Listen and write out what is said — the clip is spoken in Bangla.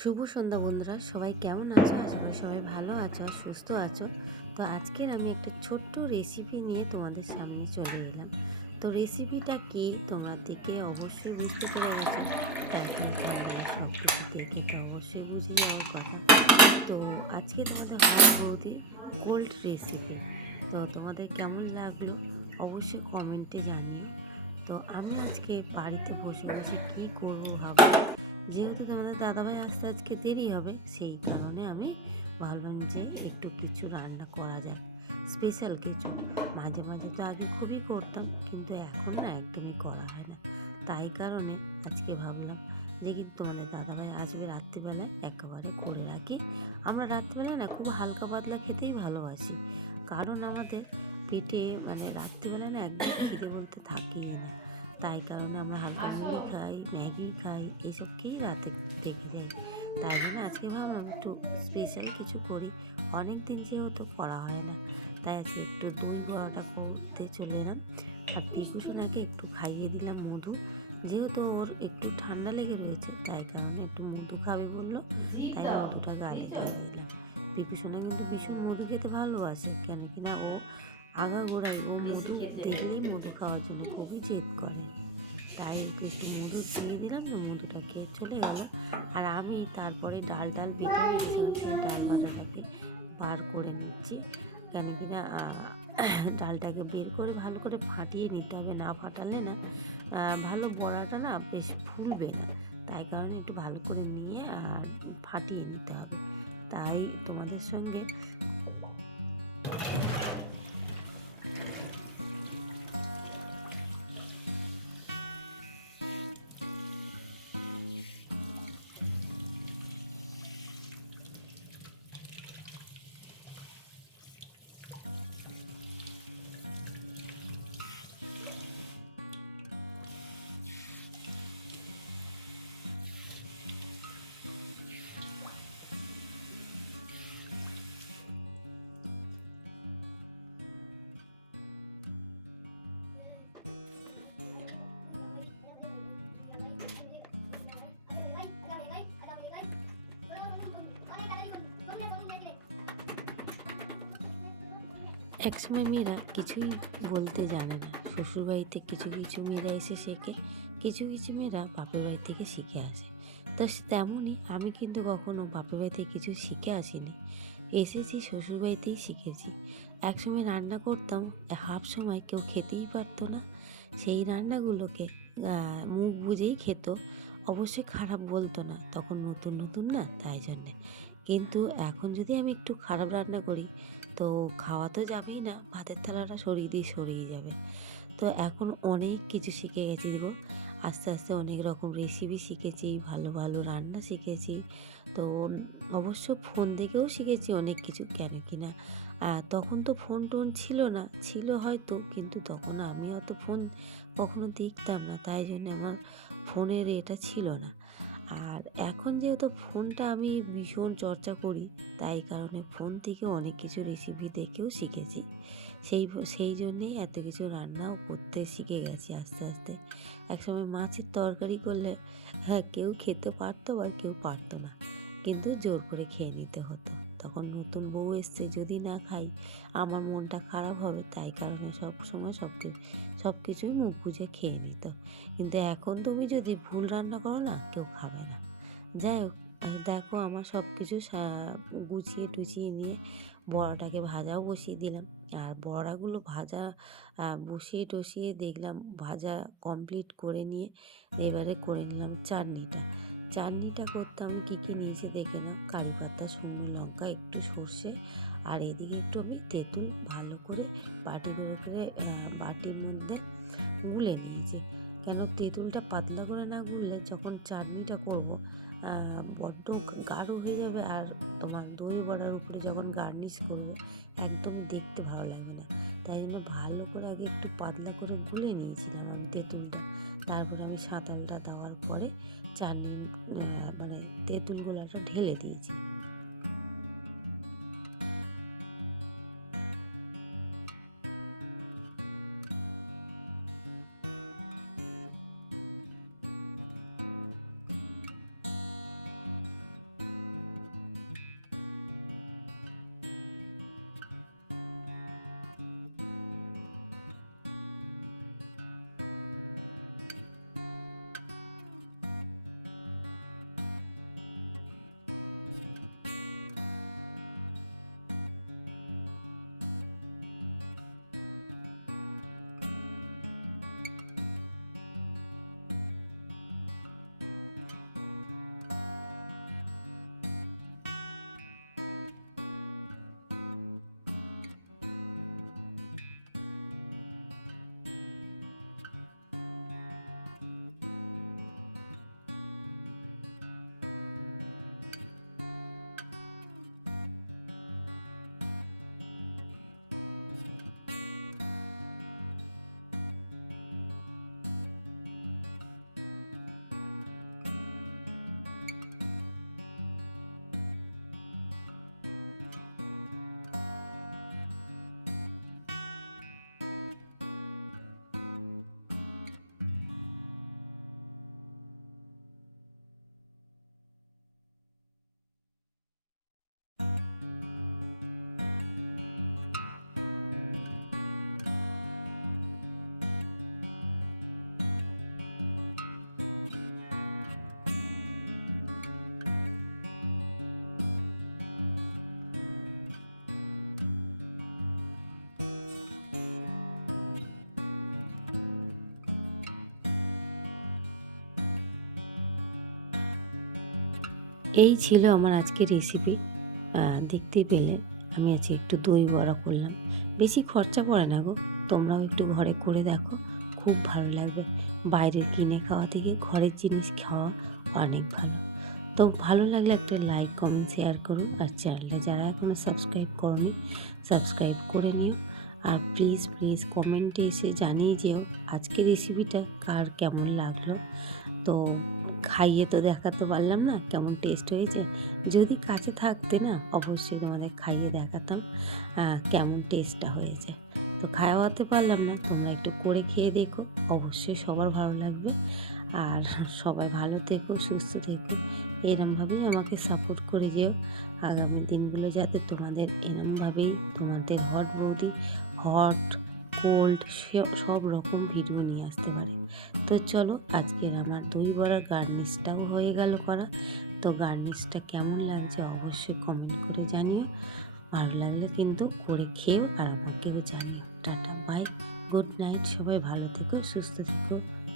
শুভ সন্ধ্যা বন্ধুরা, সবাই কেমন আছো? আশা করি সবাই ভালো আছো সুস্থ আছো। তো আজকের আমি একটা ছোট্ট রেসিপি নিয়ে তোমাদের সামনে চলে এলাম। তো রেসিপিটা কি? তোমার দিকে অবশ্যই বুঝতে পেরে গেছো। অবশ্যই বুঝে যাওয়ার কথা তো আজকে তোমাদের হাত বৌদির কোল্ড রেসিপি তো তোমাদের কেমন লাগল? অবশ্যই কমেন্টে জানিও। তো আমি আজকে বাড়িতে বসে বসে কী করব ভাবছি? যেহেতু তোমাদের দাদাভাই আসতে আজকে দেরি হবে, সেই কারণে আমি ভাবলাম যে একটু কিছু রান্না করা যাক স্পেশাল কিছু। মাঝে মাঝে তো আগে খুবই করতাম, কিন্তু এখন না একদমই করা হয় না। তাই কারণে আজকে ভাবলাম যে কি তোমাদের দাদাভাই আসবে রাত্রিবেলায়, একেবারে করে রাখি। আমরা রাত্রিবেলায় না খুব হালকা পাতলা খেতেই ভালোবাসি। কারণ আমাদের পেটে মানে রাত্রিবেলায় না একদম খিদে বলতে থাকেই না তাই কারণে আমরা হালকা মুড়ি খাই ম্যাগি খাই এইসব খেয়েই রাতে রেখে যাই। তাই জন্য আজকে ভাবলাম একটু স্পেশাল কিছু করি। অনেক দিন যেহেতু করা হয় না তাই আজকে একটু দই বড়াটা করতে চলে এলাম। আর পিকুসোনাকে একটু খাইয়ে দিলাম মধু। যেহেতু ওর একটু ঠান্ডা লেগে রয়েছে তাই কারণে একটু মধু খাবে বলল। তাই মধুটা গায়ে দিয়ে দিলাম। পিকুসোনা কিন্তু ভীষণ মধু খেতে ভালোবাসে কেন কিনা ও আগা গোড়ায় ও মধু দেখলেই মধু খাওয়ার জন্য খুবই জেদ করে। তাই একটু একটু মধু দিয়ে দিলাম তো মধুটা খেয়ে চলে গেল আর আমি তারপরে ডাল ডাল বেটে নিয়েছিলাম ডাল ভাজাটাকে পার করে নিচ্ছি। কেন কিনা আহ, ডালটাকে বের করে ভালো করে ফাটিয়ে নিতে হবে না ফাটালে না ভালো বড়াটা না বেশ ফুলবে না। তাই কারণে একটু ভালো করে নিয়ে আর ফাটিয়ে নিতে হবে। তাই তোমাদের সঙ্গে একসময় মেয়েরা কিছুই বলতে জানে না। শ্বশুরবাড়িতে কিছু কিছু মেয়েরা এসে শেখে, কিছু কিছু মেয়েরা বাপের বাড়ি থেকে শিখে আসে। তো তেমনই আমি কিন্তু কখনো বাপের বাড়ি থেকে কিছু শিখে আসিনি। এসেছি, শ্বশুরবাড়িতেই শিখেছি। একসময় রান্না করতাম, হাফ সময় কেউ খেতেই পারতো না। সেই রান্নাগুলোকে মুখ বুঝেই খেত। অবশ্যই খারাপ বলতো না, তখন নতুন নতুন কিন্তু এখন যদি আমি একটু খারাপ রান্না করি, তো খাওয়া তো যাবেই না, ভাতের থালাটা সরিয়ে দিয়ে সরিয়ে যাবে। তো এখন অনেক কিছু শিখে গেছি গো। আস্তে আস্তে অনেক রকম রেসিপি শিখেছি, ভালো ভালো রান্না শিখেছি। তো অবশ্য ফোন থেকেও শিখেছি অনেক কিছু, কেন কি না? তখন তো ফোন টোন ছিল না, ছিল হয়তো, কিন্তু তখন আমি অত ফোন কখনো দেখতাম না, তাই জন্য আমার ফোনের এটা ছিল না। এখন যেহেতু ফোনটা আমি ভীষণ চর্চা করি, তাই কারণে ফোন থেকে অনেক কিছু রেসিপি দেখেও শিখেছি। সেই সেই জন্যেই এত কিছু রান্নাও করতে শিখে গেছি আস্তে আস্তে। একসময় মাছের তরকারি করলে হ্যাঁ কেউ খেতে পারতো আর কেউ পারতো না, কিন্তু জোর করে খেয়ে নিতে হতো। তখন নতুন বউ এসছে যদি না খাই, আমার মনটা খারাপ হবে, তাই কারণে সব সময় সব সব কিছুই মুখ বুঝে খেয়ে নিত কিন্তু এখন তুমি যদি ভুল রান্না করো না, কেউ খাবে যাই হোক দেখো আমার সব কিছু গুছিয়ে টুছিয়ে নিয়ে বড়াটাকে ভাজাও বসিয়ে দিলাম। আর বড়াগুলো ভাজা বসিয়ে টসিয়ে দেখলাম ভাজা কমপ্লিট করে নিয়ে এবারে করে নিলাম চাটনিটা। চাটনিটা করতে আমি কী কী নিয়েছি দেখে নাও। কারি পাতা, শুকনো লঙ্কা, একটু সর্ষে, আর এদিকে একটু আমি তেঁতুল ভালো করে বাটি করে করে বাটির মধ্যে গুলে নিয়েছি। কেন তেঁতুলটা পাতলা করে না গুললে যখন চাটনিটা করব বড্ড গাঢ় হয়ে যাবে আর তোমার দই বড়ার উপরে যখন গার্নিশ করবে, একদম দেখতে ভালো লাগবে না। তাই জন্য ভালো করে আগে একটু পাতলা করে গুলে নিয়েছিলাম আমি তেঁতুলটা। তারপর আমি সাঁতালটা দেওয়ার পরে চাটনি মানে তেঁতুল গোলাটা ঢেলে দিয়েছি। এই ছিল আমার আজকে রেসিপি দেখতে পেলে, আমি আজকে একটু দই বড়া করলাম। বেশি খরচা পড়ে না গো, তোমরাও একটু ঘরে করে দেখো, খুব ভালো লাগবে। বাইরের কিনে খাওয়া থেকে ঘরের জিনিস খাওয়া অনেক ভালো। তো ভালো লাগলে একটা লাইক কমেন্ট শেয়ার করো, আর চ্যানেলে যারা এখনও সাবস্ক্রাইব করনি সাবস্ক্রাইব করে নিও। আর প্লিজ প্লিজ কমেন্টে এসে জানিয়ে যেও আজকের রেসিপিটা কার কেমন লাগল। তো খাইয়ে তো দেখাতে পারলাম না, কেমন টেস্ট হয়েছে। যদি কাছে থাকতে না, অবশ্যই তোমাদের খাইয়ে দেখাতাম কেমন টেস্টটা হয়েছে। তো খাওয়াতে পারলাম না, তোমরা একটু করে খেয়ে দেখো, অবশ্যই সবার ভালো লাগবে। আর সবাই ভালো থেকো, সুস্থ থেকো, এরমভাবেই আমাকে সাপোর্ট করে যেও। আগামী দিনগুলো যাতে তোমাদের এরমভাবেই তোমাদের হট বৌদি হট কোল্ড সব রকম ভিডিও নিয়ে আসতে পারে। তো চলো, আজকের আমার দই বড়ার গার্নিশটাও হয়ে গেল করা। তো গার্নিশটা কেমন লাগছে অবশ্যই কমেন্ট করে জানিও। ভালো লাগলে কিন্তু করে খেয়েও আর আমাকেও জানিও। টাটা বাই গুড নাইট সবাই ভালো থেকো, সুস্থ থেকো।